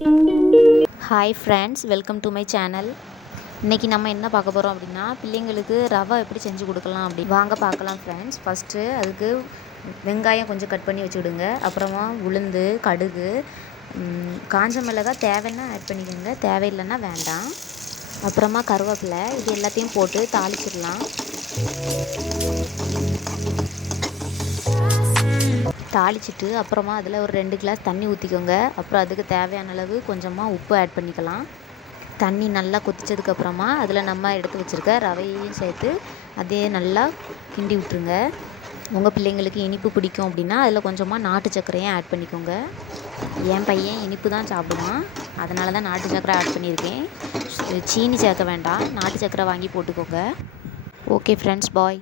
Hi friends welcome to my channel இன்றைக்கி நம்ம என்ன பார்க்க போகிறோம் அப்படின்னா பிள்ளைங்களுக்கு ரவை எப்படி செஞ்சு கொடுக்கலாம் அப்படி. வாங்க பார்க்கலாம் ஃப்ரெண்ட்ஸ் ஃபஸ்ட்டு அதுக்கு வெங்காயம் கொஞ்சம் கட் பண்ணி வச்சுக்கிடுங்க. அப்புறமா உளுந்து கடுகு காஞ்ச மிளகாய் தேவைன்னா ஆட் பண்ணிக்கோங்க. தேவையில்லைன்னா வேண்டாம். அப்புறமா கருவேப்பிலை இது எல்லாத்தையும் போட்டு தாளிச்சிடலாம். தாளிச்சிட்டு அப்புறமா அதில் ஒரு ரெண்டு கிளாஸ் தண்ணி ஊற்றிக்கோங்க அப்புறம் அதுக்கு தேவையான அளவு கொஞ்சமாக உப்பு ஆட் பண்ணிக்கலாம். தண்ணி நல்லா கொதிச்சதுக்கப்புறமா அதில் நம்ம எடுத்து வச்சுருக்க ரவையையும் சேர்த்து அதே நல்லா கிண்டி விட்டுருங்க. உங்கள் பிள்ளைங்களுக்கு இனிப்பு பிடிக்கும் அப்படின்னா அதில் கொஞ்சமாக நாட்டு சர்க்கரையும் ஆட் பண்ணிக்கோங்க. என் பையன் இனிப்பு தான் சாப்பிடுவான். அதனால தான் நாட்டு சர்க்கரை ஆட் பண்ணியிருக்கேன். சீனி சேர்க்க வேண்டாம். நாட்டு சர்க்கரை வாங்கி போட்டுக்கோங்க. Okay friends bye